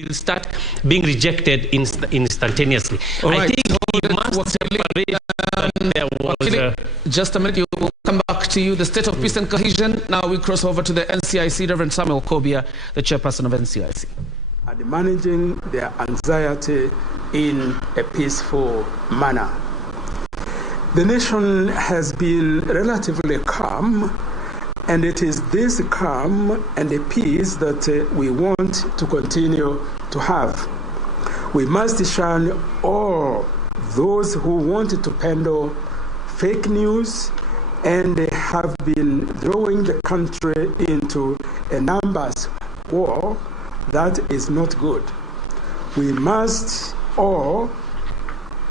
will start being rejected instantaneously. Right. I think he must separate that there was just a minute, you will come back to you. The state of peace and cohesion. Now we cross over to the NCIC, Reverend Samuel Kobia, the chairperson of NCIC. And managing their anxiety in a peaceful manner. The nation has been relatively calm, and it is this calm and the peace that we want to continue to have. We must shun all those who want to peddle fake news and have been throwing the country into a numbers war. That is not good. We must all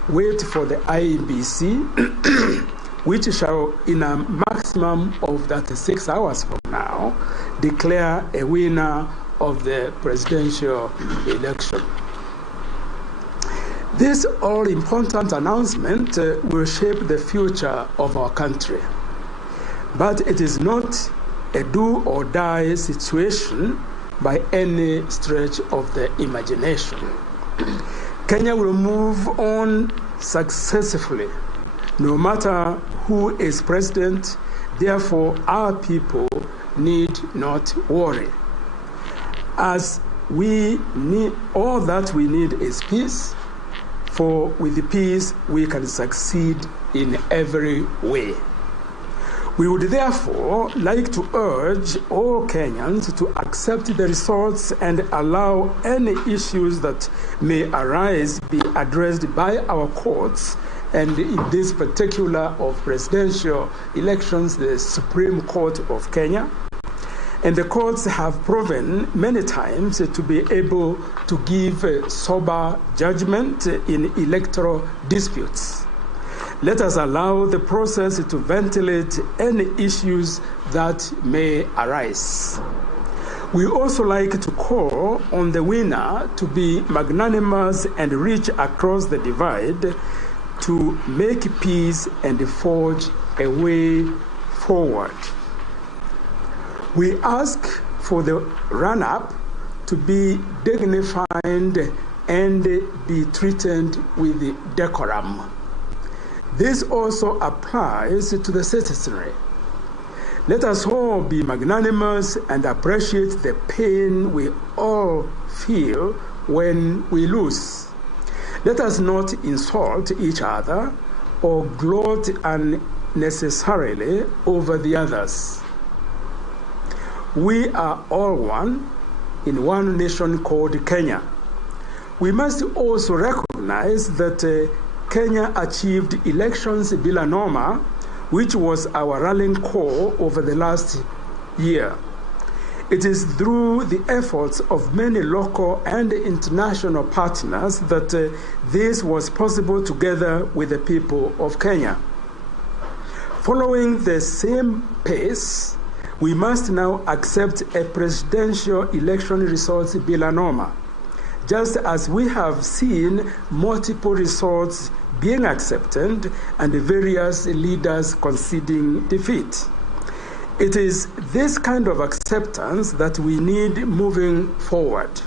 wait for the IEBC, which shall, in a maximum of 6 hours from now, declare a winner of the presidential election. This all-important announcement will shape the future of our country. But it is not a do-or-die situation by any stretch of the imagination. Kenya will move on successfully, no matter who is president. Therefore, our people need not worry. As we need, all that we need is peace, for with the peace we can succeed in every way. We would therefore like to urge all Kenyans to accept the results and allow any issues that may arise be addressed by our courts, and in this particular of presidential elections, the Supreme Court of Kenya. And the courts have proven many times to be able to give sober judgment in electoral disputes. Let us allow the process to ventilate any issues that may arise. We also like to call on the winner to be magnanimous and reach across the divide to make peace and forge a way forward. We ask for the run-up to be dignified and be treated with decorum. This also applies to the citizenry. Let us all be magnanimous and appreciate the pain we all feel when we lose. Let us not insult each other or gloat unnecessarily over the others. We are all one in one nation called Kenya. We must also recognize that Kenya achieved elections bila norma, which was our rallying call over the last year. It is through the efforts of many local and international partners that this was possible together with the people of Kenya. Following the same pace, we must now accept a presidential election results bila norma, just as we have seen multiple results being accepted and various leaders conceding defeat. It is this kind of acceptance that we need moving forward.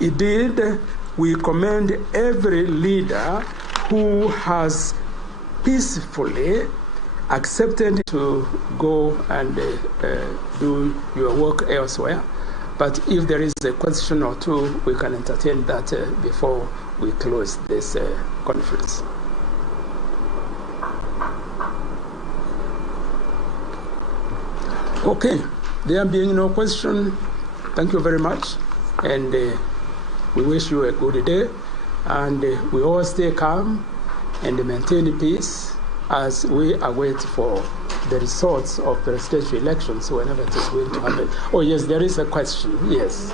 Indeed, we commend every leader who has peacefully accepted to go and do your work elsewhere. But if there is a question or two, we can entertain that before we close this conference. Okay, there being no question, thank you very much. And we wish you a good day. And we all stay calm and maintain peace as we await for the results of the presidential elections whenever it is going to happen. Oh, yes, there is a question. Yes.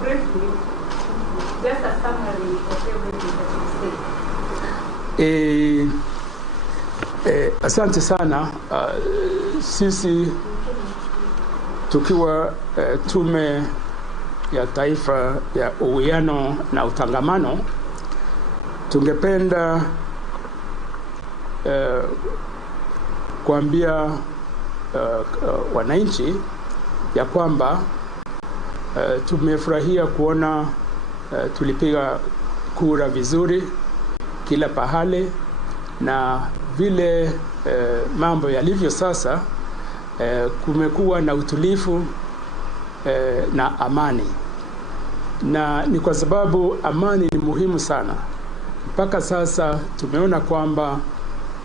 Briefly, just a summary of everything that you said. Asante sana. Sisi tukiwa tume ya taifa ya uwiano na utangamano, tungependa kuambia wananchi ya kwamba tumefurahia kuona tulipiga kura vizuri kila pahali, na vile mambo yalivyo sasa, kumekuwa na utulivu na amani, na ni kwa sababu amani ni muhimu sana. Mpaka sasa tumeona kwamba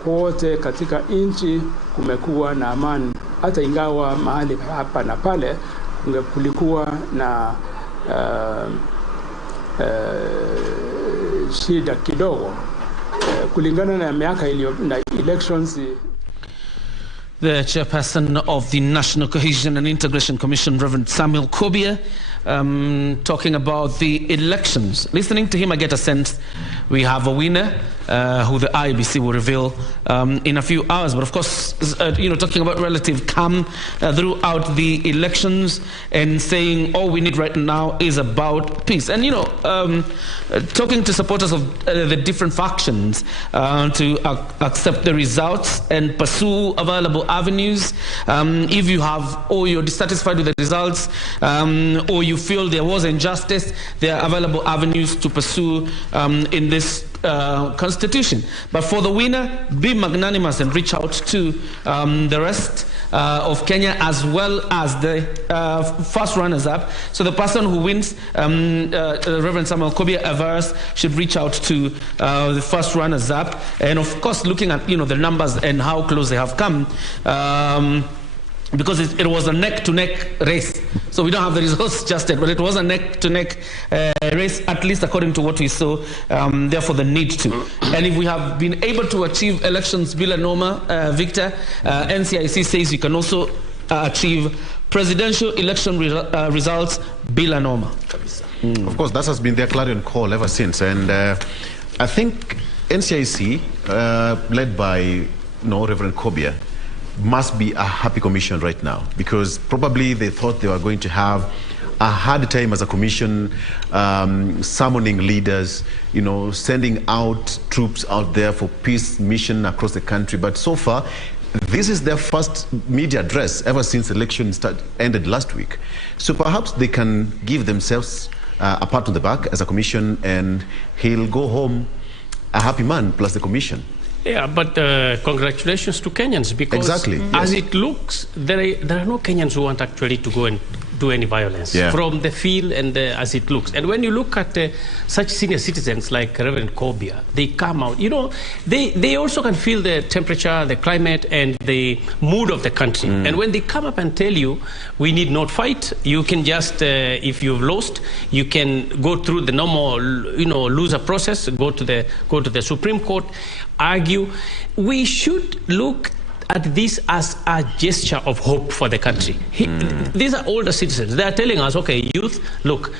kote katika nchi kumekuwa na amani, hata ingawa mahali hapa na pale kulikuwa na shida kidogo kulingana na miaka iliyo na elections. The chairperson of the National Cohesion and Integration Commission, Reverend Samuel Kobia, talking about the elections. Listening to him, I get a sense we have a winner who the IEBC will reveal in a few hours. But of course, talking about relative calm throughout the elections and saying all we need right now is about peace. And, talking to supporters of the different factions to accept the results and pursue available avenues. If you have, or you're dissatisfied with the results, or you feel there was injustice, there are available avenues to pursue in this constitution. But for the winner, be magnanimous and reach out to the rest of Kenya, as well as the first runners-up. So the person who wins, Reverend Samuel Kobia Avars, should reach out to the first runners-up, and of course looking at the numbers and how close they have come. Because it was a neck-to-neck race. So we don't have the results just yet, but it was a neck-to-neck race, at least according to what we saw, therefore the need to. And if we have been able to achieve elections bila noma, Victor, NCIC says we can also achieve presidential election results bila noma. Of course, that has been their clarion call ever since. And I think NCIC, led by Reverend Kobia, must be a happy commission right now, because probably they thought they were going to have a hard time as a commission, summoning leaders, sending out troops out there for peace mission across the country. But so far, this is their first media address ever since the election ended last week. So perhaps they can give themselves a pat on the back as a commission, and he'll go home a happy man plus the commission. Yeah, but congratulations to Kenyans, because exactly, as it looks, there are no Kenyans who want actually to go and do any violence from the feel and as it looks. And when you look at such senior citizens like Reverend Kobia, they come out, they also can feel the temperature, the climate, and the mood of the country. And when they come up and tell you, we need not fight, you can just, if you've lost, you can go through the normal, loser process, go to the Supreme Court, argue. We should look at this as a gesture of hope for the country. These are older citizens. They are telling us, okay, youth, look,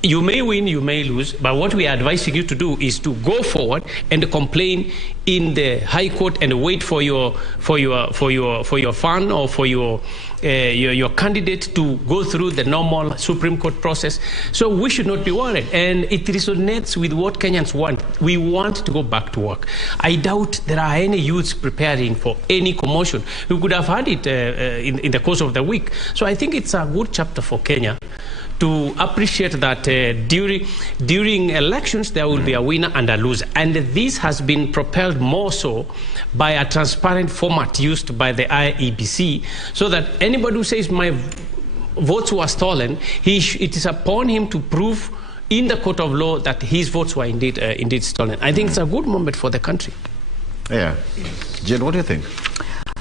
you may win, you may lose, but what we are advising you to do is to go forward and complain in the High Court and wait for your fund or for your candidate to go through the normal Supreme Court process. So we should not be worried, and it resonates with what Kenyans want. We want to go back to work. I doubt there are any youths preparing for any commotion. We could have had it in the course of the week. So I think it's a good chapter for Kenya to appreciate that during elections there will be a winner and a loser. And this has been propelled more so by a transparent format used by the IEBC, so that anybody who says my votes were stolen, it is upon him to prove in the court of law that his votes were indeed stolen. I think it's a good moment for the country. Yeah. Jen, what do you think?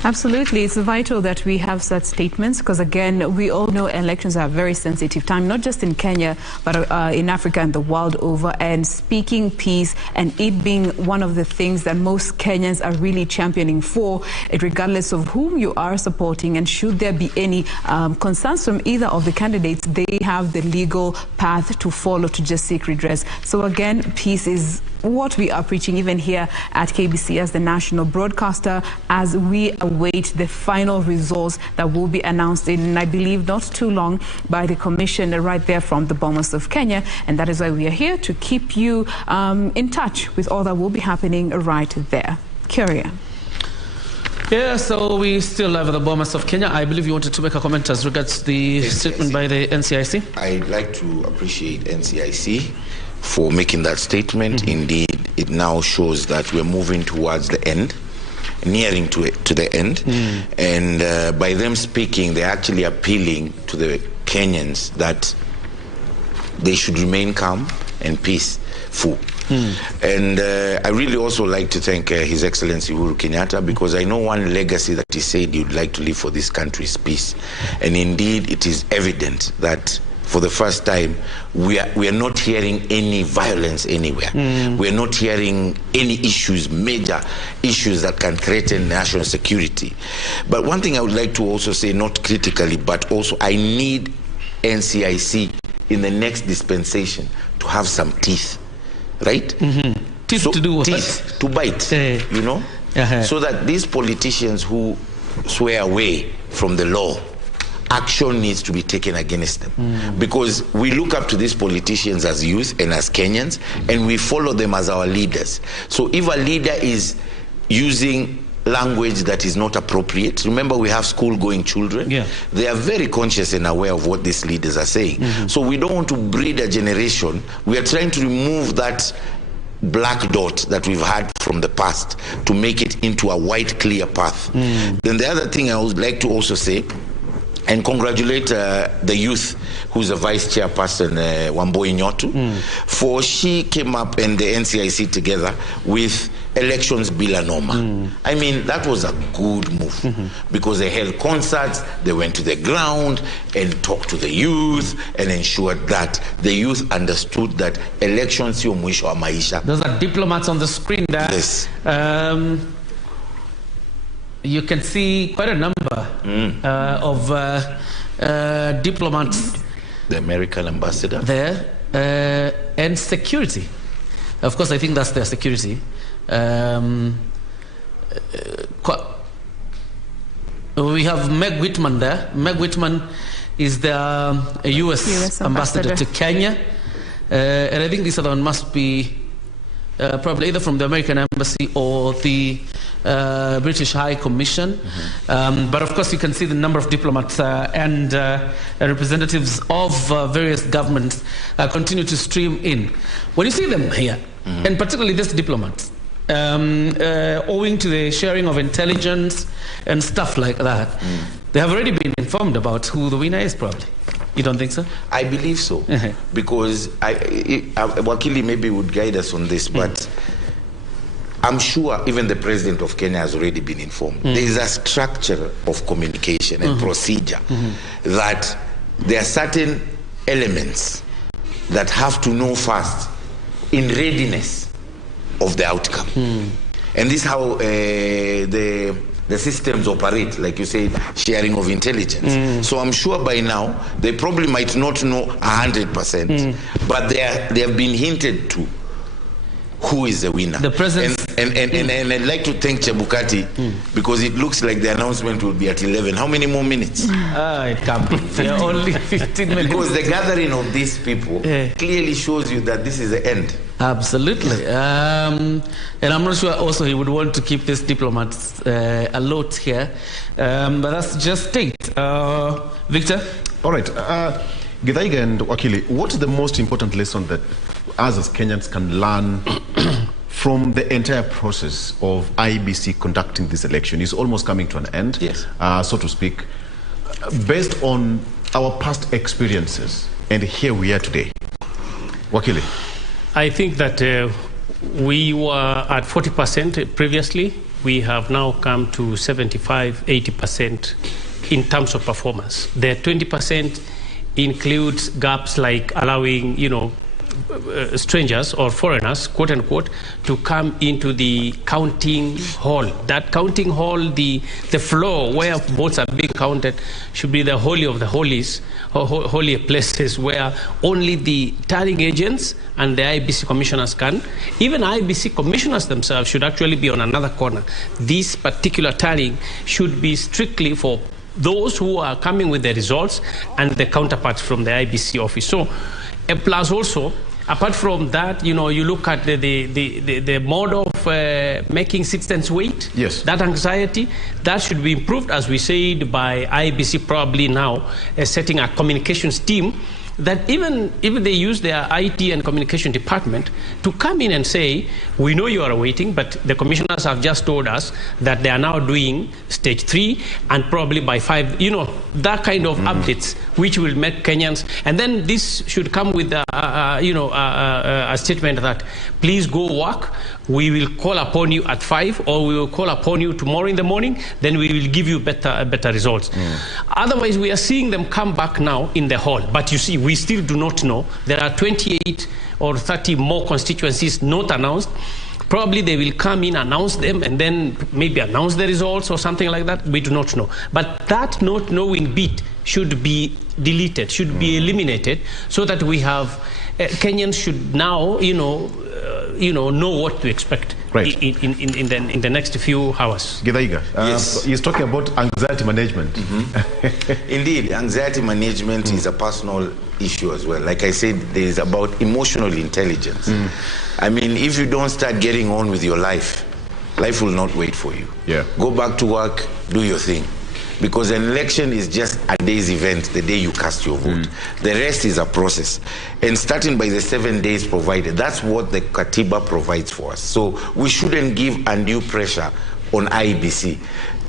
Absolutely. It's vital that we have such statements, because again, we all know elections are a very sensitive time, not just in Kenya, but in Africa and the world over. And speaking peace and it being one of the things that most Kenyans are really championing for, regardless of whom you are supporting, and should there be any concerns from either of the candidates, they have the legal path to follow to just seek redress. So again, peace is what we are preaching even here at KBC as the national broadcaster, as we await the final results that will be announced in, I believe, not too long by the commission right there from the Bomas of Kenya. And that is why we are here to keep you in touch with all that will be happening right there. Curia. Yeah, so we still have the Bomas of Kenya. I believe you wanted to make a comment as regards the statement by the NCIC. I'd like to appreciate NCIC for making that statement. Indeed, it now shows that we're moving towards the end, nearing to the end. And by them speaking, they're actually appealing to the Kenyans that they should remain calm and peaceful. And I really also like to thank His Excellency Uhuru Kenyatta, because I know one legacy that he said he would like to leave for this country is peace. And indeed, it is evident that for the first time, we are not hearing any violence anywhere. We are not hearing any issues, major issues that can threaten national security. But one thing I would like to also say, not critically, but also I need NCIC in the next dispensation to have some teeth, right? Teeth to do what? Teeth to bite, you know? So that these politicians who swear away from the law, action needs to be taken against them. Because we look up to these politicians as youth and as Kenyans, and we follow them as our leaders. So if a leader is using language that is not appropriate, remember we have school-going children, they are very conscious and aware of what these leaders are saying. So we don't want to breed a generation. We are trying to remove that black dot that we've had from the past to make it into a white, clear path. Then the other thing I would like to also say, and congratulate the youth who's a vice chairperson, Wamboi Nyotu, for she came up and the NCIC together with elections bila noma. I mean, that was a good move, because they held concerts, they went to the ground and talked to the youth and ensured that the youth understood that elections sio mwisho wa maisha. Those are diplomats on the screen there. Yes. You can see quite a number of diplomats. The American ambassador there, and security. Of course, I think that's their security. We have Meg Whitman there. Meg Whitman is the US ambassador to Kenya. And I think this other one must be probably either from the American Embassy or the British High Commission. But of course you can see the number of diplomats and representatives of various governments continue to stream in. When you see them here, and particularly these diplomats, owing to the sharing of intelligence and stuff like that, they have already been informed about who the winner is, probably. You don't think so? I believe so. Because Wakili maybe would guide us on this, but I'm sure even the president of Kenya has already been informed. There is a structure of communication and procedure that there are certain elements that have to know first in readiness of the outcome. And this is how the systems operate, like you said, sharing of intelligence. So I'm sure by now, they probably might not know 100%, but they have been hinted to who is the winner. The president. And I'd like to thank Chebukati, because it looks like the announcement will be at 11. How many more minutes? It can't be. Only 15 minutes. Because the gathering of these people clearly shows you that this is the end. Absolutely. And I'm not sure also he would want to keep these diplomats alert here. But that's just it. Victor? All right. Githaiga and Wakili, what is the most important lesson that us as Kenyans can learn from the entire process of IEBC conducting this election? It's almost coming to an end, so to speak. Based on our past experiences, and here we are today. Wakili? I think that we were at 40% previously. We have now come to 75, 80% in terms of performance. The 20% includes gaps like allowing, strangers or foreigners, quote unquote, to come into the counting hall. That counting hall, the floor where votes are being counted, should be the holy of the holies, holy places where only the tallying agents and the IEBC commissioners can. Even IEBC commissioners themselves should actually be on another corner. This particular tallying should be strictly for those who are coming with the results and the counterparts from the IEBC office. So, plus also, Apart from that, you know, you look at the mode of making citizens wait. Yes. That anxiety, that should be improved, as we said, by IBC probably now setting a communications team, that even if they use their IT and communication department to come in and say, we know you are waiting, but the commissioners have just told us that they are now doing stage 3 and probably by 5, you know, that kind of updates, which will make Kenyans, and then this should come with a statement that please go work, we will call upon you at 5, or we will call upon you tomorrow in the morning, then we will give you better results. Otherwise, we are seeing them come back now in the hall, but you see, we still do not know. There are 28 or 30 more constituencies not announced. Probably they will come in, announce them, and then maybe announce the results or something like that. We do not know. But that not knowing bit should be deleted, should be eliminated, so that we have Kenyans should now, know what to expect in the next few hours. Githaiga, yes. He's talking about anxiety management. Indeed, anxiety management is a personal issue as well. Like I said, there is about emotional intelligence. I mean, if you don't start getting on with your life, life will not wait for you. Yeah. Go back to work, do your thing. Because an election is just a day's event, the day you cast your vote. The rest is a process. And starting by the 7 days provided, that's what the Katiba provides for us. So we shouldn't give undue pressure on IEBC,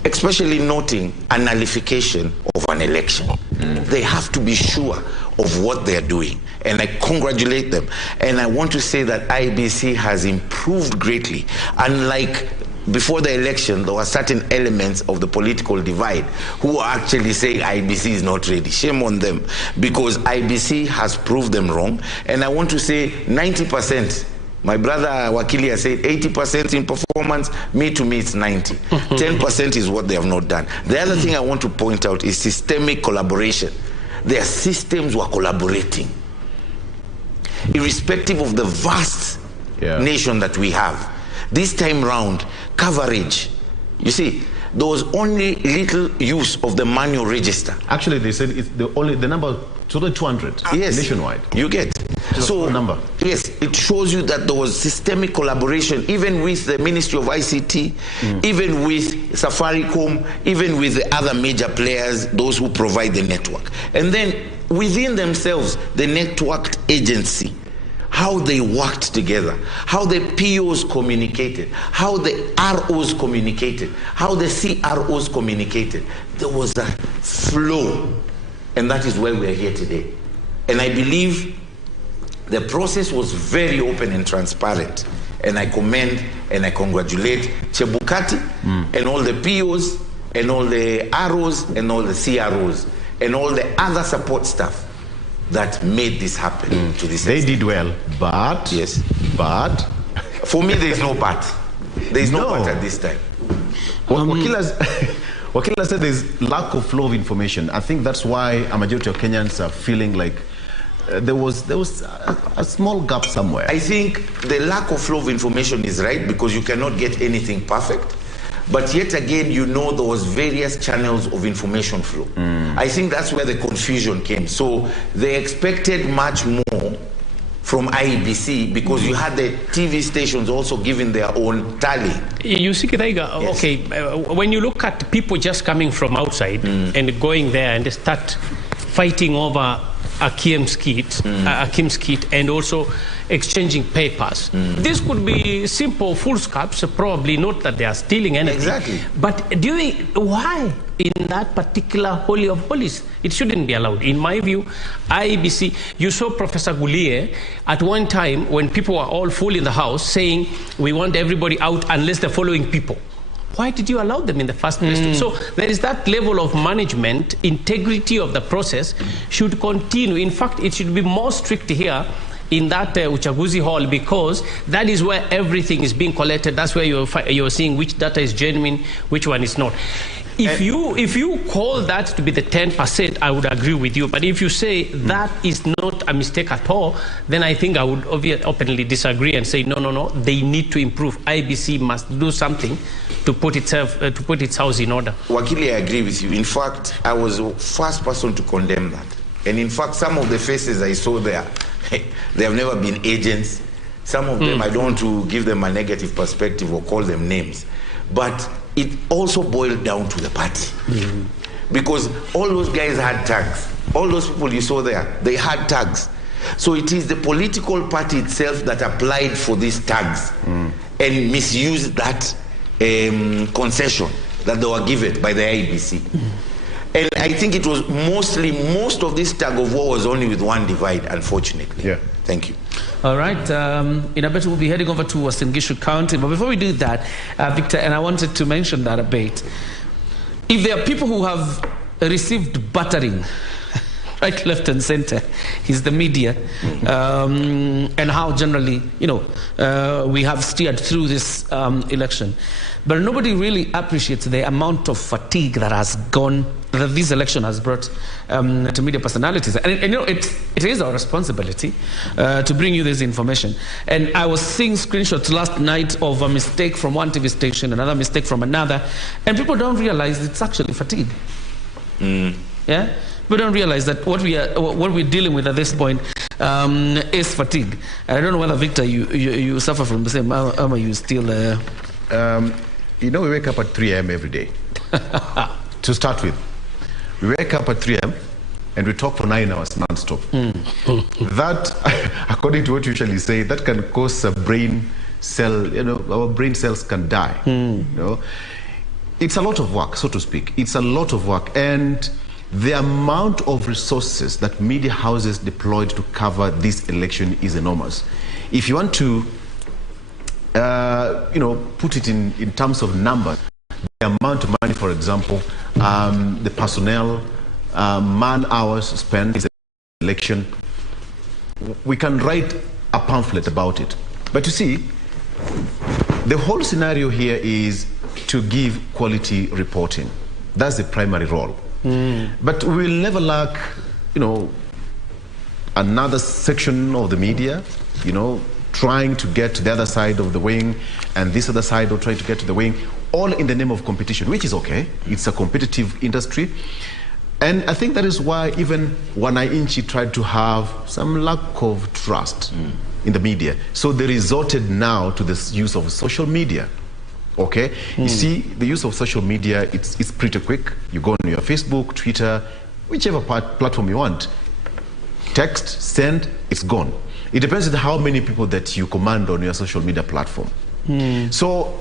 especially noting a nullification of an election. They have to be sure of what they're doing. And I congratulate them. And I want to say that IEBC has improved greatly. Unlike before the election, there were certain elements of the political divide who are actually saying IBC is not ready. Shame on them, because IBC has proved them wrong. And I want to say 90%. My brother Wakili has said 80% in performance. To me, it's 90. 10% is what they have not done. The other thing I want to point out is systemic collaboration. Their systems were collaborating, irrespective of the vast nation that we have. This time round, coverage. You see, there was only little use of the manual register. Actually, they said it's the number total 200 nationwide. You get. So number. Yes, it shows you that there was systemic collaboration, even with the Ministry of ICT, even with Safaricom, even with the other major players, those who provide the network. And then within themselves, the networked agency, how they worked together, how the POs communicated, how the ROs communicated, how the CROs communicated. There was a flow, and that is why we are here today. And I believe the process was very open and transparent, and I commend and I congratulate Chebukati and all the POs and all the ROs and all the CROs and all the other support staff that made this happen to this extent. They did well, but... Yes. But... For me, there is no but. There is no but at this time. Wakila said there is lack of flow of information. I think that's why a majority of Kenyans are feeling like there was a small gap somewhere. I think the lack of flow of information is right, because you cannot get anything perfect. But yet again, you know, there was various channels of information flow. I think that's where the confusion came. So they expected much more from IEBC, because you had the TV stations also giving their own tally. You see, Githaiga, okay, when you look at people just coming from outside and going there and they start fighting over Akim's kit and also exchanging papers. This could be simple foolscaps, probably not that they are stealing anything. Exactly. But why in that particular Holy of Holies? It shouldn't be allowed. In my view, IEBC, you saw Professor Gulie at one time when people were all full in the house saying, we want everybody out unless the following people. Why did you allow them in the first place? So there is that level of management, integrity of the process should continue. In fact, it should be more strict here in that Uchaguzi hall, because that is where everything is being collected. That's where you're seeing which data is genuine, which one is not. If you call that to be the 10%, I would agree with you. But if you say that is not a mistake at all, then I think I would openly disagree and say, no, they need to improve. IBC must do something to put its house in order. Wakili, I agree with you. In fact, I was the first person to condemn that. And in fact, some of the faces I saw there, They have never been agents. Some of them, I don't want to give them a negative perspective or call them names, but it also boiled down to the party. Because all those guys had tags. All those people you saw there, they had tags. So it is the political party itself that applied for these tags and misused that concession that they were given by the IEBC. And I think it was most of this tug of war was only with one divide, unfortunately. Yeah. Thank you. All right. In a bit, we'll be heading over to Uasin Gishu County. But before we do that, Victor, and I wanted to mention that a bit. If there are people who have received battering, right, left, and center, is the media, and how generally, we have steered through this election. But nobody really appreciates the amount of fatigue that has gone, that this election has brought to media personalities. And it is our responsibility to bring you this information. And I was seeing screenshots last night of a mistake from one TV station, another mistake from another, and people don't realize it's actually fatigue. Yeah? We don't realize that what we're dealing with at this point is fatigue. I don't know whether, Victor, you suffer from the same. Am you still? We wake up at 3 a.m. every day. To start with, we wake up at 3 a.m. and we talk for 9 hours non-stop. That, according to what you usually say, that can cause a brain cell. Our brain cells can die. It's a lot of work, so to speak. It's a lot of work, and the amount of resources that media houses deployed to cover this election is enormous. If you want to, put it in terms of numbers, the amount of money, for example, the personnel, man hours spent in the election, we can write a pamphlet about it. But you see, the whole scenario here is to give quality reporting. That's the primary role. But we will never lack, another section of the media, trying to get to the other side of the wing, and this other side will try to get to the wing, all in the name of competition, which is okay. It's a competitive industry. And I think that is why even Wananchi tried to have some lack of trust in the media. So they resorted now to this use of social media. Okay, you see, the use of social media, it's pretty quick. You go on your Facebook, Twitter, whichever platform you want. Text, send, it's gone. It depends on how many people that you command on your social media platform. So,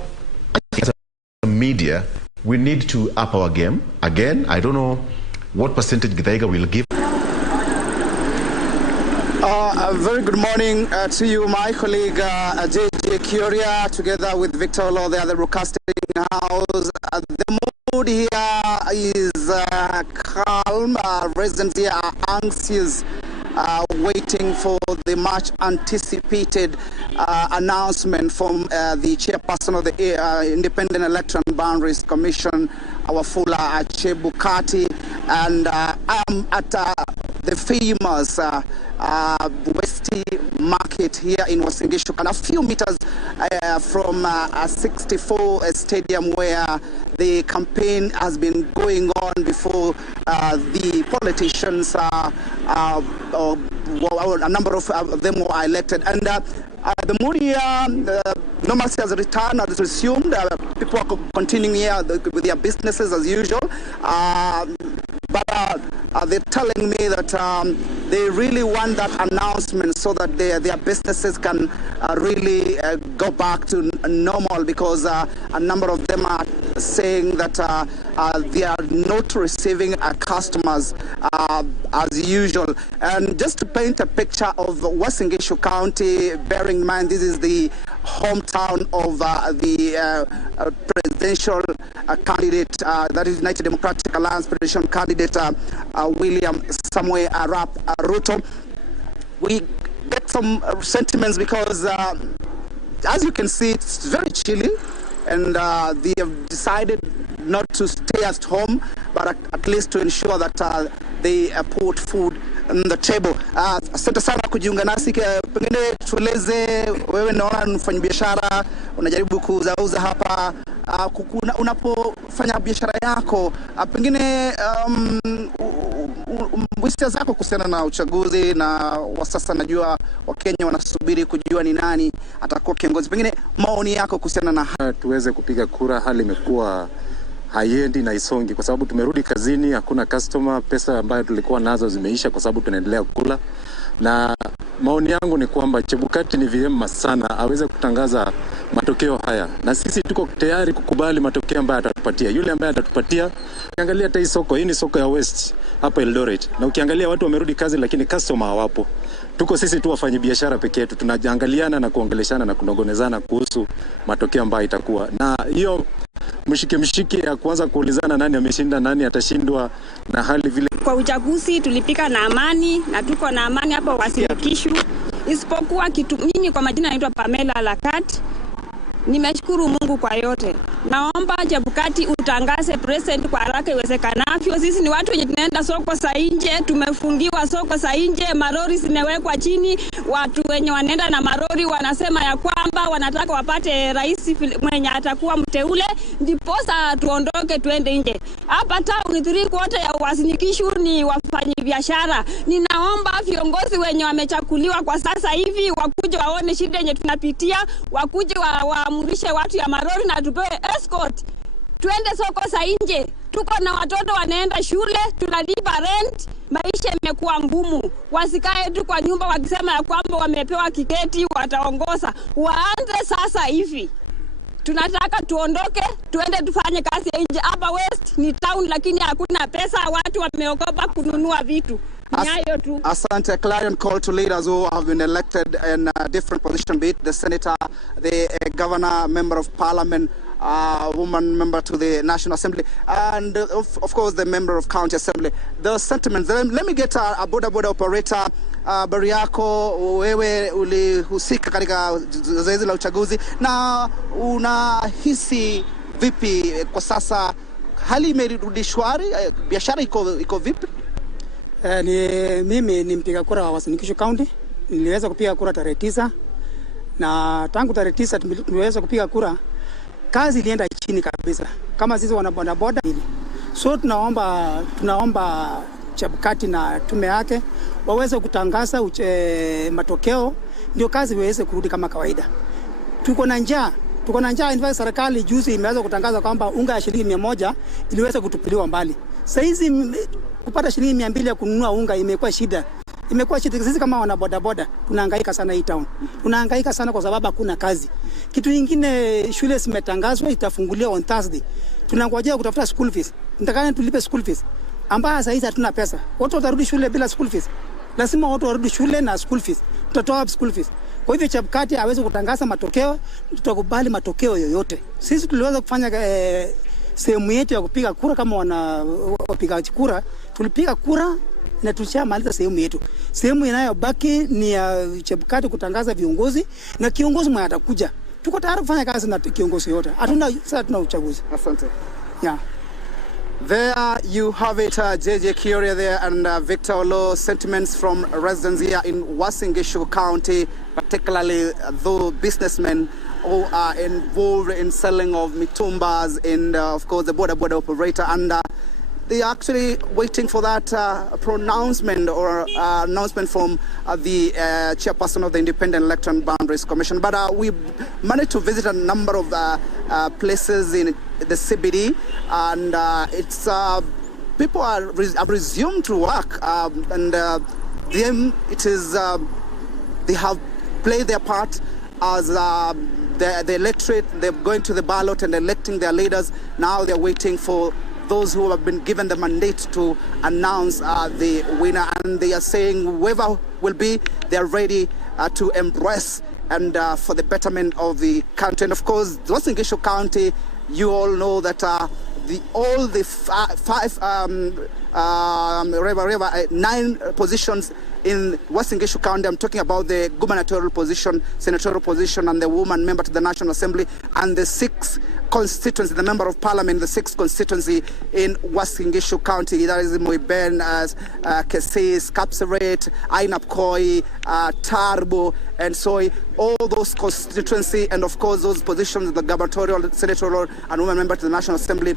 I think as a media, we need to up our game. Again, I don't know what percentage Githaiga will give. A very good morning to you, my colleague JJ Kioria, together with Victor Lo, the other broadcasting house. The mood here is calm. Residents here are anxious, waiting for the much anticipated announcement from the chairperson of the Independent Electoral Boundaries Commission, our Fula Chebukati. And I am at the famous Westy Market here in Uasin Gishu, and a few meters from a 64 stadium where the campaign has been going on before the politicians, a number of them were elected. And the mood here, normalcy has returned as resumed. People are continuing here with their businesses as usual. But they're telling me that they really want that announcement so that their businesses can really go back to normal, because a number of them are saying that they are not receiving customers as usual. And just to paint a picture of Uasin Gishu County, bearing in mind this is the hometown of the presidential candidate, that is United Democratic Alliance presidential candidate William Samuel Arap Ruto. We get some sentiments because, as you can see, it's very chilly, and they have decided not to stay at home, but at least to ensure that they put food on the table. Asante sana kujiunga nasi. Pengine tueleze, wewe naona mfanyabiashara unajaribu kuuza hapa, unapofanya biashara yako, pengine hisia zako kuhusiana na uchaguzi, na wa sasa najua Wakenya wanasubiri kujua ni nani atakuwa kiongozi. Pengine maoni yako kuhusiana na tuweze kupiga kura. Hali imekuwa haiendi na isongi kwa sababu tumerudi kazini, hakuna customer, pesa ambayo tulikuwa nazo zimeisha kwa sababu tunaendelea kula. Na maoni yangu ni kwamba Chebukati ni vyema sana aweze kutangaza matokeo haya, na sisi tuko tayari kukubali matokeo ambayo atatupatia. Yule ambaye atatupatia, ukiangalia hata hii soko, hii ni soko ya West hapa Eldoret, na ukiangalia watu wamerudi kazi lakini customer hawapo. Tuko sisi tu wafanyabiashara pekee yetu, tunajiangaliana na kuongeleshana na kunongonezana kuhusu matokeo ambayo itakuwa. Na hiyo mshike ya kuanza kuulizana nani ameshinda nani atashindwa na hali vile. Kwa uchaguzi tulipika na amani na tuko na amani hapa Wasikishu. Isipokuwa kitu, mimi kwa majina naitwa Pamela Lakat. Nimeshukuru Mungu kwa yote. Naomba Chebukati utangaze president kwa haraka iwezekanavyo. Sisi ni watu wenye tunaenda soko za nje, tumefungiwa soko za nje, marori zimewekwa chini. Watu wenye wanaenda na marori wanasema ya kwamba wanataka wapate rais mwenye atakuwa mteule ndiposa tuondoke tuende nje. Hapa town 3/4 ya Wasikishu ni wafanyabiashara. Ninaomba viongozi wenye wamechakuliwa kwa sasa hivi wakuje waone shida yenye tunapitia, wakuje waamurishe watu ya marori na tupewe escort tuende soko za nje. Tuko na watoto wanaenda shule, tunalipa rent, maisha imekuwa ngumu. Wasikae tu kwa nyumba wakisema ya kwamba wamepewa kiketi wataongoza. Waanze sasa hivi. Tunataka tuondoke, tuende tufanye kazi nje. Hapa West ni town lakini hakuna pesa, watu wameogopa kununua vitu. Asante. Clarion call to leaders who have been elected in a different position, be it the senator, the governor, member of parliament, woman member to the National Assembly, and of course the member of county assembly. The sentiments. Let me get a boda operator. Bariako, wewe ulihusika katika zoezi la uchaguzi, na unahisi vipi kwa sasa? Hali imerudi shwari, biashara iko vipi? Mimi ni mpiga kura wa Wasikishu County. Niliweza kupiga kura tarehe 9, na tangu tarehe 9 tumeweza kupiga kura, kazi ilienda chini kabisa kama sisi wana boda. So tunaomba Chebukati na tume yake waweze kutangaza matokeo ndio kazi iweze kurudi kama kawaida. Tuko na njaa. In fact serikali juzi imeweza kutangaza kwamba unga ya shilingi 100 iliweza kutupiliwa mbali. Sasa hizi kupata shilingi 200 ya kununua unga imekuwa shida. Sisi kama wana boda tunahangaika sana hii town. Tunahangaika sana kwa sababu hakuna kazi. Kitu kingine, shule zimetangazwa itafunguliwa on Thursday. Tunangojea kutafuta school fees. Nitakana tulipe school fees. Ambao sasa hizi hatuna pesa. Watu watarudi shule bila school fees. Lazima watu warudi shule na school fees. Tutatoa school fees. Kwa hivyo Chebukati aweze kutangaza matokeo, tutakubali matokeo yoyote. Sisi tuliweza kufanya sehemu yetu ya kupiga kura kama wapiga kura. Tulipiga kura na tulishamaliza sehemu yetu. Sehemu inayobaki ni ya Chebukati kutangaza viongozi na kiongozi mwenye atakuja. Tuko tayari kufanya kazi na kiongozi yote. Hatuna uchaguzi. Asante. Yeah. There you have it, JJ Kioria there and Victor Olo, sentiments from residents here in Wasingishu County, particularly those businessmen who are involved in selling of mitumbas and of course the border operator, and they are actually waiting for that pronouncement or announcement from the chairperson of the Independent Electoral Boundaries Commission. But we managed to visit a number of places in the CBD, and it's people have resumed to work, and them it is they have played their part as the electorate. They're going to the ballot and electing their leaders. Now they're waiting for those who have been given the mandate to announce the winner, and they are saying whoever will be, they are ready to embrace and for the betterment of the country. And of course, Wasingishu County, you all know that all the nine positions in Wasingishu County. I'm talking about the gubernatorial position, senatorial position, and the woman member to the National Assembly, and the 6 constituency, the member of parliament, the 6th constituency in Wasingishu County. That is Moiben, Kesis, Kapseret, Ainapkoi, Tarbo, and Soy. All those constituency, and of course those positions, the gubernatorial, senatorial, and woman member to the National Assembly.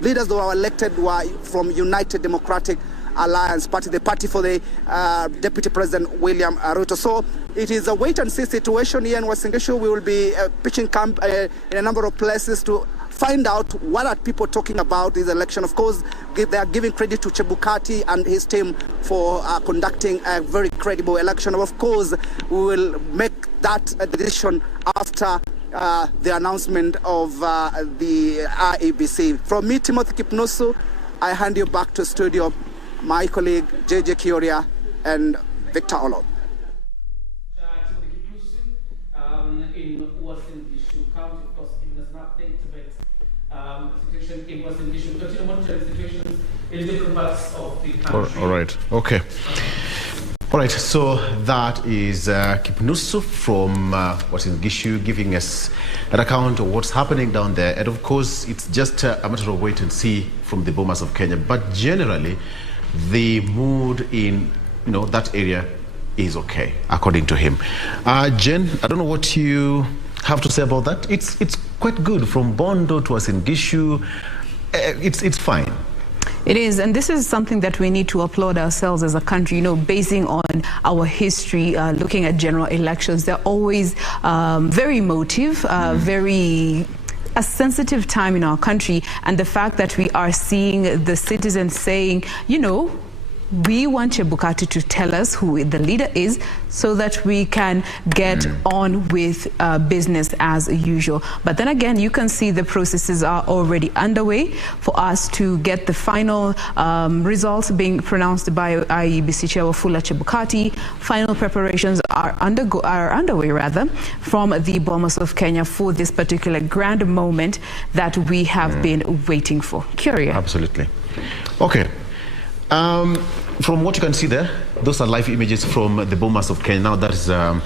Leaders who were elected were from United Democratic Alliance Party, the party for the Deputy President William Ruto. So it is a wait-and-see situation here in Uasin Gishu. We will be pitching camp in a number of places to find out what are people talking about this election. Of course, they are giving credit to Chebukati and his team for conducting a very credible election. Of course, we will make that decision after the announcement of the IEBC. From me, Timothy Kipnusu, I hand you back to studio, my colleague JJ Kioria and Victor Olo. In Uasin Gishu County, of course, giving us an update about the situation in Uasin Gishu. Continue monitoring situations in different parts of the country. All right. Okay. All right. So that is Kipnusu from Uasin Gishu giving us an account of what's happening down there. And of course, it's just a matter of wait and see from the Bomas of Kenya. But generally, the mood in that area is okay, according to him. Jen, I don't know what you have to say about that. It's quite good from Bondo to Uasin Gishu. It's fine. It is, and this is something that we need to applaud ourselves as a country, basing on our history, looking at general elections. They're always very emotive, very a sensitive time in our country, and the fact that we are seeing the citizens saying, we want Chebukati to tell us who the leader is so that we can get on with business as usual. But then again, you can see the processes are already underway for us to get the final results being pronounced by IEBC Chair Wafula Chebukati. Final preparations are underway from the Bomas of Kenya for this particular grand moment that we have been waiting for. Curious. Absolutely. Okay. From what you can see there, those are live images from the Bomas of Kenya. Now that is the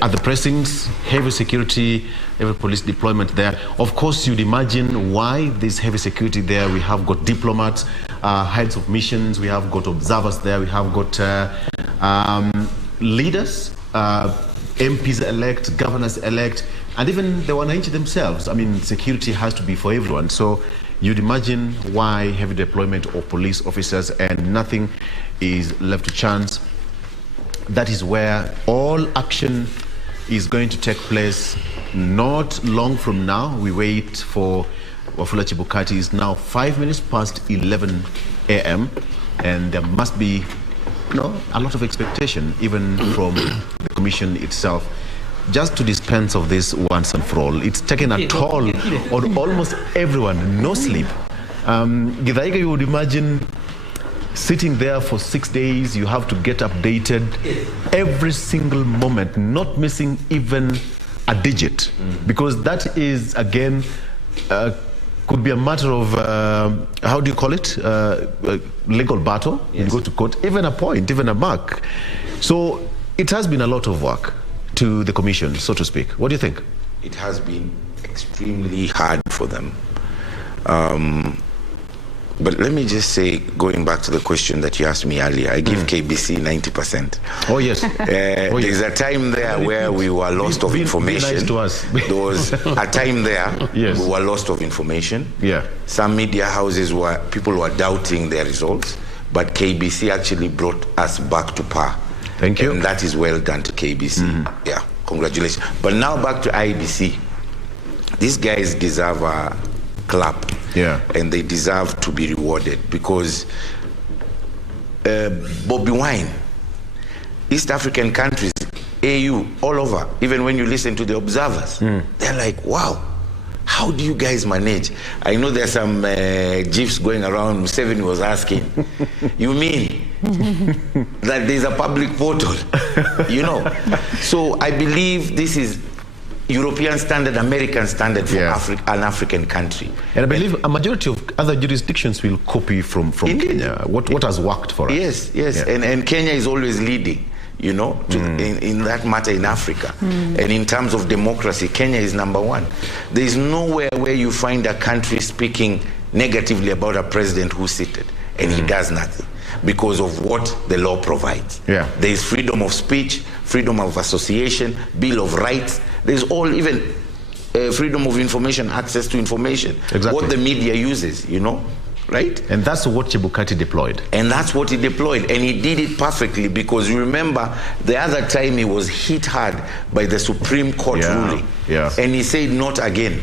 other pressings, heavy security, heavy police deployment there. Of course, you'd imagine why there's heavy security there. We have got diplomats, heads of missions, we have got observers there, we have got leaders, MPs-elect, governors-elect, and even the Wananchi themselves. I mean, security has to be for everyone. So you'd imagine why heavy deployment of police officers, and nothing is left to chance. That is where all action is going to take place not long from now. We wait for Wafula Chebukati. It's now 5 minutes past 11 a.m. and there must be a lot of expectation even from the commission itself, just to dispense of this once and for all. It's taken a toll on almost everyone. No sleep. Githaiga, you would imagine sitting there for 6 days. You have to get updated every single moment, not missing even a digit, because that is, again, could be a matter of, how do you call it, legal battle. Yes. You go to court, even a point, even a mark. So it has been a lot of work to the commission, so to speak. What do you think? It has been extremely hard for them. But let me just say, going back to the question that you asked me earlier, I give KBC 90%. Oh, yes. There's a time there where we were lost of information. Be nice to us. There was a time there yes. we were lost of information. Yeah. Some media houses people were doubting their results, but KBC actually brought us back to par. Thank you. And that is well done to KBC. Yeah, congratulations. But now back to IBC. These guys deserve a clap. Yeah. And they deserve to be rewarded because Bobby Wine, East African countries, AU, all over, even when you listen to the observers, they're like, wow, how do you guys manage? I know there's some GIFs going around. Museveni was asking, you mean that there's a public portal? So I believe this is European standard, American standard for an African country. And I believe a majority of other jurisdictions will copy from Kenya. What has worked for us. Yes. Yeah. And Kenya is always leading, in that matter in Africa. And in terms of democracy, Kenya is number one. There is nowhere where you find a country speaking negatively about a president who's seated and he does nothing because of what the law provides. Yeah. There is freedom of speech, freedom of association, Bill of Rights. There's even freedom of information, access to information. Exactly. What the media uses, right? And that's what Chebukati deployed. And that's what he deployed. And he did it perfectly, because you remember the other time he was hit hard by the Supreme Court ruling. Yeah. And he said, not again.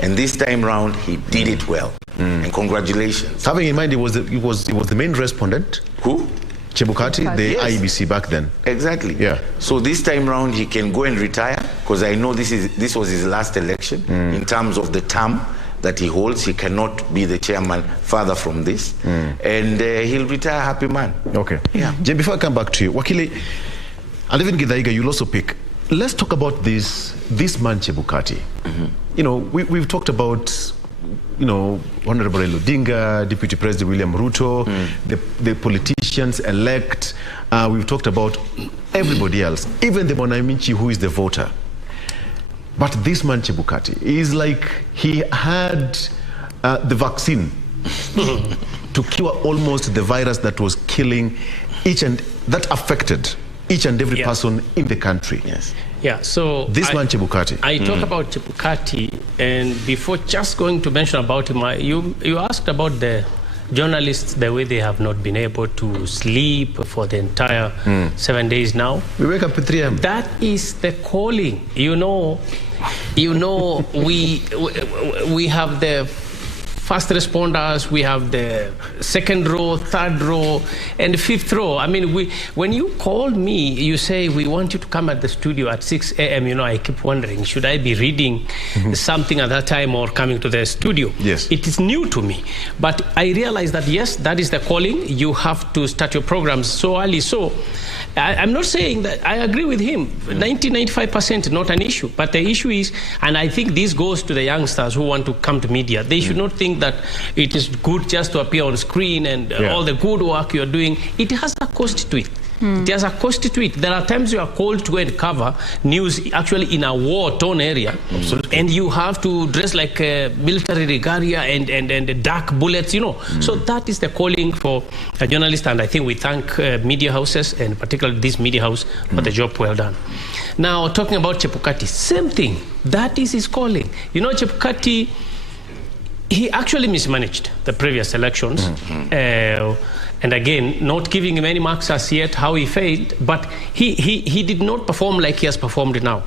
And this time round, he did it well. And congratulations. Having in mind, he was the main respondent. Who? Chebukati, the IEBC back then. Exactly. Yeah. So this time round, he can go and retire, because I know this was his last election in terms of the term that he holds. He cannot be the chairman further from this. And he'll retire a happy man. Okay. Yeah. Jane, before I come back to you, Wakili, and even Githaiga, you'll also pick. Let's talk about this man Chebukati. You know, we've talked about, you know, Honorable Odinga, Deputy President William Ruto, the politicians elect. We've talked about everybody else, even the Mwananchi who is the voter. But this man Chebukati is like he had the vaccine to cure almost the virus that was killing that affected each and every person in the country. Yes. Yeah, so this man Chebukati. I talk about Chebukati, and before just going to mention about him, you asked about the journalists, the way they have not been able to sleep for the entire 7 days now. We wake up at 3 a.m. That is the calling. You know, we have the first responders, we have the second row, third row, and fifth row. I mean, when you call me, you say, we want you to come at the studio at 6 a.m., you know, I keep wondering, should I be reading something at that time or coming to the studio? Yes. It is new to me. But I realize that, yes, that is the calling. You have to start your programs so early. So I'm not saying that I agree with him. 90-95% not an issue. But the issue is, and I think this goes to the youngsters who want to come to media, they should not think that it is good just to appear on screen and all the good work you're doing. It has a cost to it. It has a cost to it. There are times you are called to go and cover news actually in a war-torn area. Absolutely. And you have to dress like military regalia and dark bullets, you know. So that is the calling for a journalist, and I think we thank media houses, and particularly this media house, for the job well done. Now, talking about Chebukati, same thing. That is his calling. You know, Chebukati, he actually mismanaged the previous elections. And again, not giving him any marks as yet how he failed, but he did not perform like he has performed now.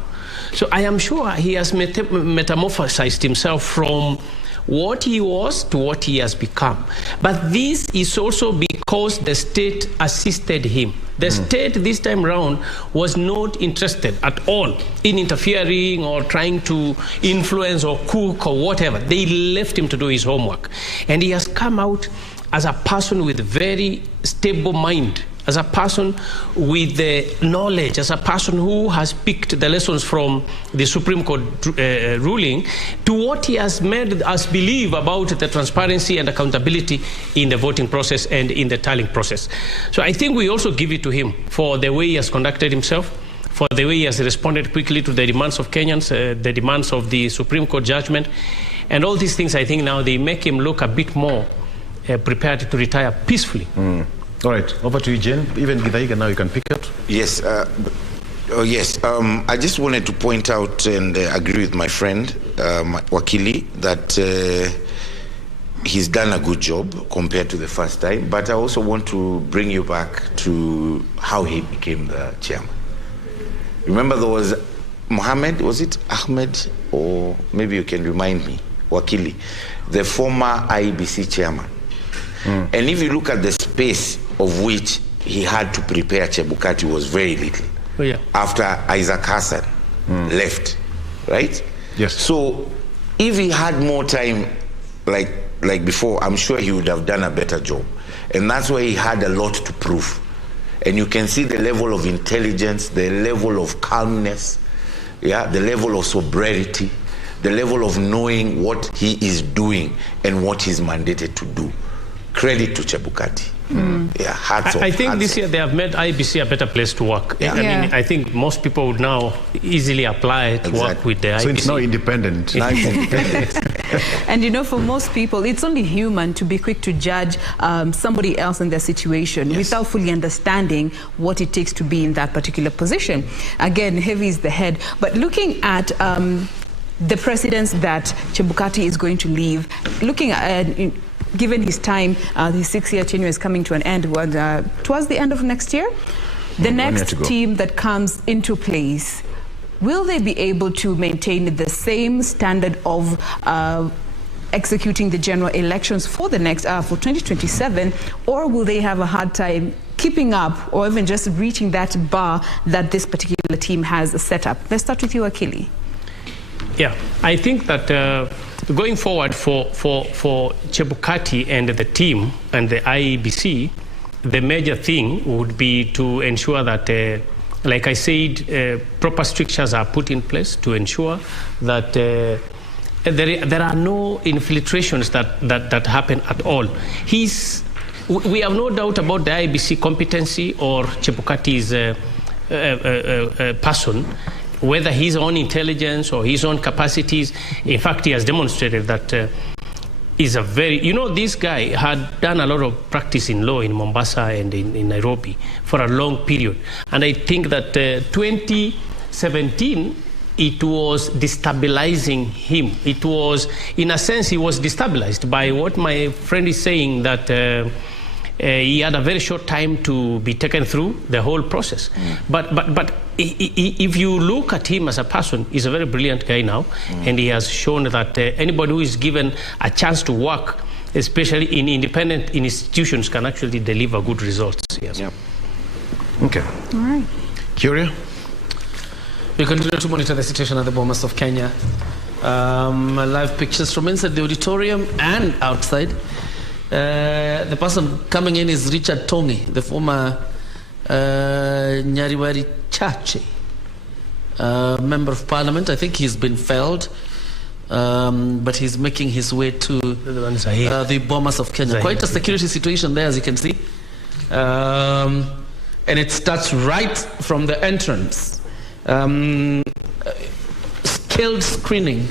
So I am sure he has metamorphosized himself from what he was to what he has become. But this is also because the state assisted him. The state this time round was not interested at all in interfering or trying to influence or cook or whatever. They left him to do his homework. And he has come out as a person with a very stable mind, as a person with the knowledge, as a person who has picked the lessons from the Supreme Court ruling to what he has made us believe about the transparency and accountability in the voting process and in the tallying process. So I think we also give it to him for the way he has conducted himself, for the way he has responded quickly to the demands of Kenyans, the demands of the Supreme Court judgment. And all these things, I think now they make him look a bit more prepared to retire peacefully. All right, over to you, Jane. Even Githaiga, now you can pick out. Yes, I just wanted to point out and agree with my friend, Wakili, that he's done a good job compared to the first time, but I also want to bring you back to how he became the chairman. Remember there was Mohammed, was it Ahmed, or maybe you can remind me, Wakili, the former IEBC chairman. And if you look at the space of which he had to prepare Chebukati was very little. After Isaac Hassan left, right? Yes. So if he had more time like before, I'm sure he would have done a better job. And that's why he had a lot to prove. And you can see the level of intelligence, the level of calmness, the level of sobriety, the level of knowing what he is doing and what he's mandated to do. Credit to Chebukati. Hats off. I think this year they have made IBC a better place to work. I mean, I think most people would now easily apply to work with the IBC. So it's now independent. And you know, for most people, it's only human to be quick to judge somebody else in their situation without fully understanding what it takes to be in that particular position. Again, heavy is the head. But looking at the precedents that Chebukati is going to leave, looking at given his time, his 6-year tenure is coming to an end towards the end of next year. The next team that comes into place, will they be able to maintain the same standard of executing the general elections for the next for 2027, or will they have a hard time keeping up or even just reaching that bar that this particular team has set up? Let's start with you, Akili. Yeah, I think that going forward for Chebukati and the team and the IEBC, the major thing would be to ensure that, like I said, proper strictures are put in place to ensure that there are no infiltrations that happen at all. We have no doubt about the IEBC competency or Chebukati's person, whether his own intelligence or his own capacities. In fact, he has demonstrated that is a very, this guy had done a lot of practice in law in Mombasa and in Nairobi for a long period. And I think that 2017, it was destabilizing him. It was, in a sense, he was destabilized by what my friend is saying, that he had a very short time to be taken through the whole process. But if you look at him as a person, he's a very brilliant guy now, and he has shown that anybody who is given a chance to work, especially in independent institutions, can actually deliver good results. Yes. Yep. Okay. All right. Curia? We continue to monitor the situation at the Bomas of Kenya. Live pictures from inside the auditorium and outside. The person coming in is Richard Tongi, the former Nyariwari Chache member of parliament. I think he's been felled, but he's making his way to the Bomas of Kenya. Quite a security situation there, as you can see. And it starts right from the entrance. Scaled screening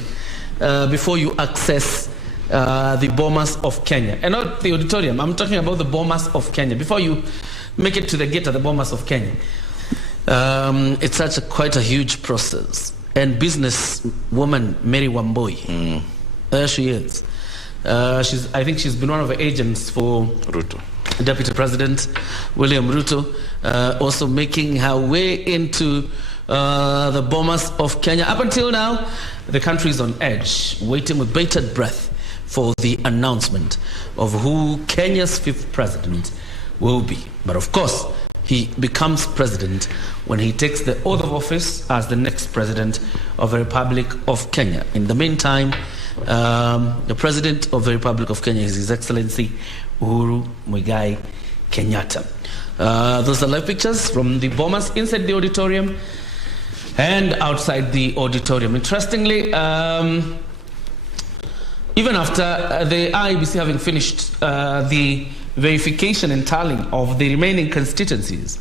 before you access the Bomas of Kenya. And not the auditorium, I'm talking about the Bomas of Kenya. Before you make it to the gate of the Bomas of Kenya. It's quite a huge process. And businesswoman Mary Wamboi, there she is. I think she's been one of the agents for Ruto. Deputy President William Ruto, also making her way into the Bomas of Kenya. Up until now, the country is on edge, waiting with bated breath for the announcement of who Kenya's 5th president will be. But of course, he becomes president when he takes the oath of office as the next president of the Republic of Kenya. In the meantime, the president of the Republic of Kenya is His Excellency Uhuru Muigai Kenyatta. Those are live pictures from the Bomas inside the auditorium and outside the auditorium. Interestingly, even after the IEBC having finished the verification and tallying of the remaining constituencies,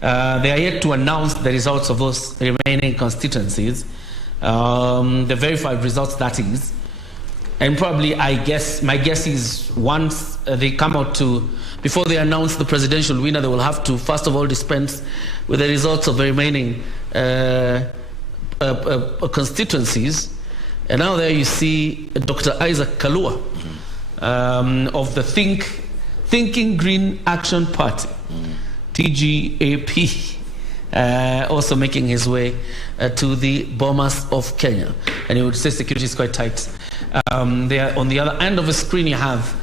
they are yet to announce the results of those remaining constituencies, the verified results, that is. And probably, my guess is once they come out before they announce the presidential winner, they will have to, first of all, dispense with the results of the remaining constituencies. And now there you see Dr. Isaac Kalua of the Thinking Green Action Party, TGAP, also making his way to the Bomas of Kenya. And you would say security is quite tight. There, on the other end of the screen, you have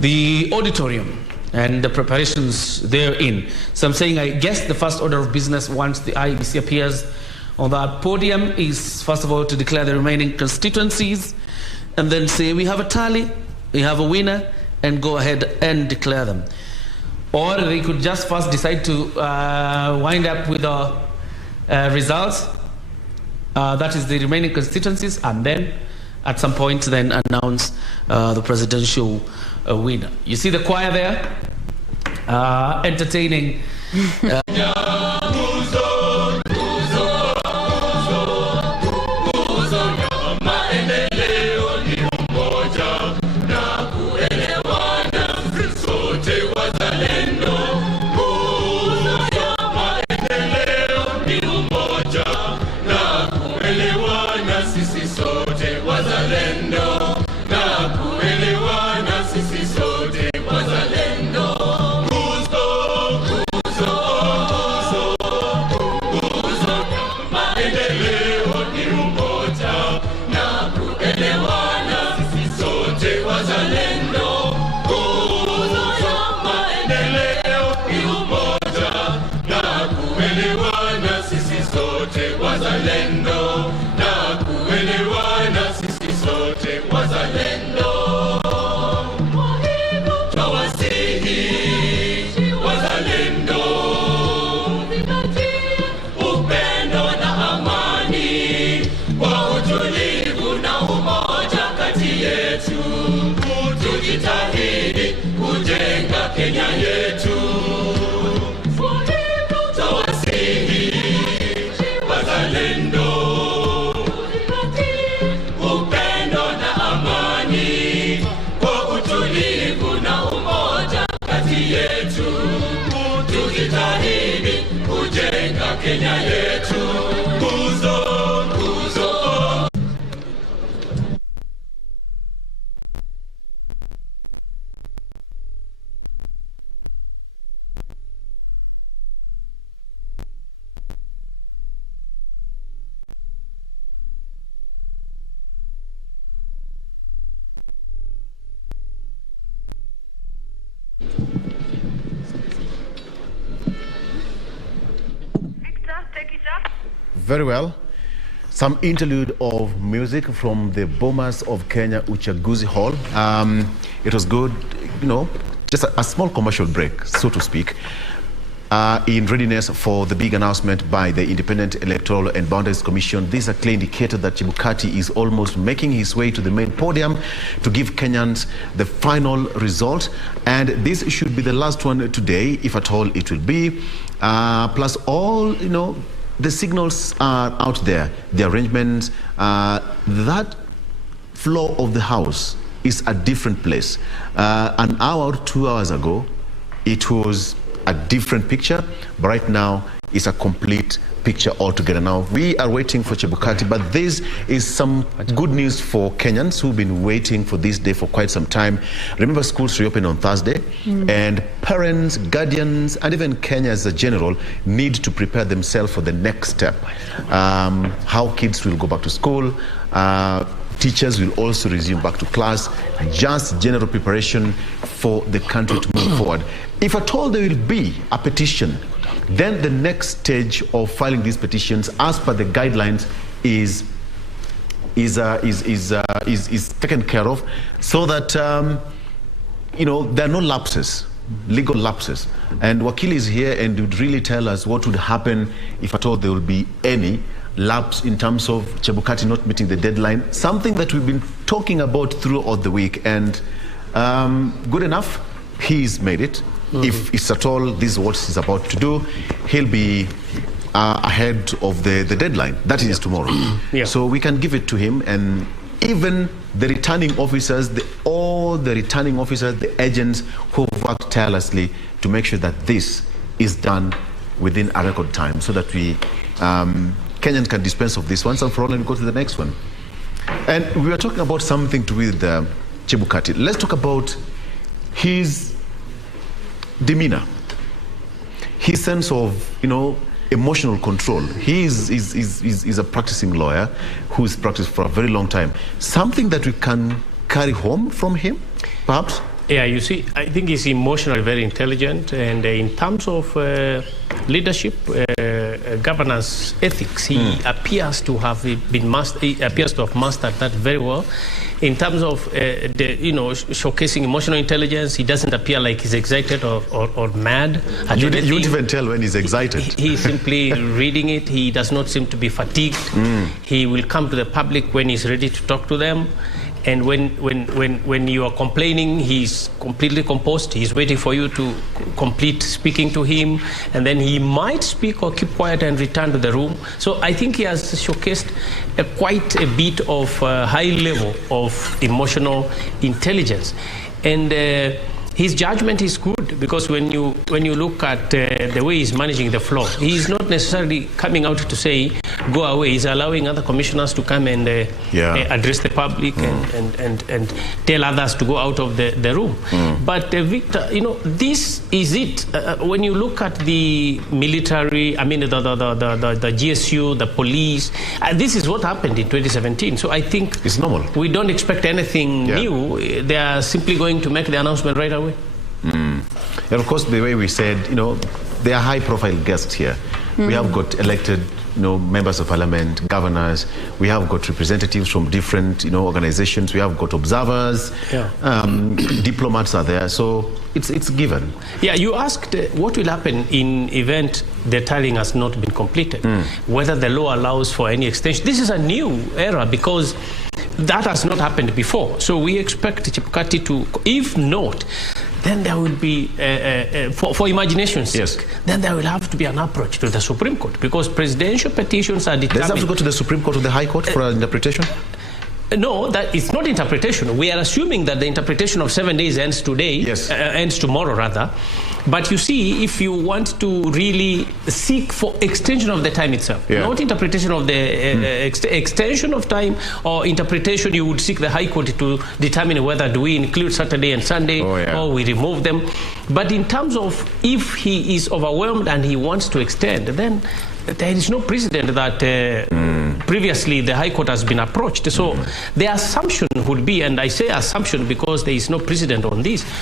the auditorium and the preparations therein. So I'm saying, I guess the first order of business once the IEBC appears on that podium is, first of all, to declare the remaining constituencies and then say we have a tally, we have a winner, and go ahead and declare them. Or they could just first decide to wind up with the results, that is the remaining constituencies, and then at some point then announce the presidential winner. You see the choir there entertaining yetu, tujitahidi kujenga Kenya yetu. Tawasihi wazalendo, upendo na amani, kwa utulivu na umoja kati yetu, tujitahidi kujenga Kenya yetu. Very well. Some interlude of music from the Bomas of Kenya Uchaguzi Hall. It was good, you know, just a small commercial break, so to speak, in readiness for the big announcement by the Independent Electoral and Boundaries Commission. This is a clear indicator that Chebukati is almost making his way to the main podium to give Kenyans the final result. And this should be the last one today, if at all it will be. Plus all, you know, the signals are out there, the arrangements, that floor of the house is a different place. An hour, 2 hours ago, it was a different picture, but right now it's a complete picture altogether. Now, we are waiting for Chebukati, but this is some good news for Kenyans who've been waiting for this day for quite some time. Remember, schools reopen on Thursday, and parents, guardians, and even Kenya as a general need to prepare themselves for the next step. How kids will go back to school, teachers will also resume back to class, just general preparation for the country to move forward. If at all there will be a petition, then the next stage of filing these petitions, as per the guidelines, is taken care of, so that you know, there are no lapses, legal lapses. And Wakili is here and would really tell us what would happen if at all there will be any lapse in terms of Chebukati not meeting the deadline, something that we've been talking about throughout the week. And good enough, he's made it. If it's at all this is what he's about to do, he'll be ahead of the deadline. That is tomorrow. So we can give it to him, and even the returning officers, all the returning officers, the agents who worked tirelessly to make sure that this is done within a record time, so that we Kenyans can dispense of this once and for all and go to the next one. And we were talking about something to do with Chebukati. Let's talk about his demeanor, his sense of, you know, emotional control. He is a practicing lawyer who's practiced for a very long time. Something that we can carry home from him, perhaps? Yeah, you see, I think he's emotionally very intelligent, and in terms of leadership, governance, ethics, he appears to have mastered that very well. In terms of showcasing emotional intelligence, he doesn't appear like he's excited or mad. You don't even tell when he's excited. He's simply reading it. He does not seem to be fatigued. He will come to the public when he's ready to talk to them. And when you are complaining, he's completely composed. He's waiting for you to complete speaking to him, and then he might speak or keep quiet and return to the room. So I think he has showcased quite a bit of high level of emotional intelligence. And his judgment is good, because when you look at the way he's managing the floor, he's not necessarily coming out to say, go away. He's allowing other commissioners to come and address the public and tell others to go out of the room. But Victor, you know, this is it. When you look at the military, I mean the GSU, the police, this is what happened in 2017. So I think it's normal. We don't expect anything new. They are simply going to make the announcement right away. And of course, the way we said, you know, they are high-profile guests here. We have got elected, you know, members of parliament, governors. We have got representatives from different, you know, organizations. We have got observers. Diplomats are there. So it's given. Yeah, you asked what will happen in event the tallying has not been completed, whether the law allows for any extension. This is a new era, because that has not happened before. So we expect Chebukati to, if not, then there will be, for imagination's sake, then there will have to be an approach to the Supreme Court, because presidential petitions are determined. Does it have to go to the Supreme Court or the High Court for an interpretation? No, that it's not interpretation. We are assuming that the interpretation of 7 days ends today, ends tomorrow rather. But you see, if you want to really seek for extension of the time itself, not interpretation of the extension of time or interpretation, you would seek the High Court to determine whether do we include Saturday and Sunday or we remove them. But in terms of if he is overwhelmed and he wants to extend, then there is no precedent that previously the High Court has been approached. So the assumption would be, and I say assumption because there is no precedent on this,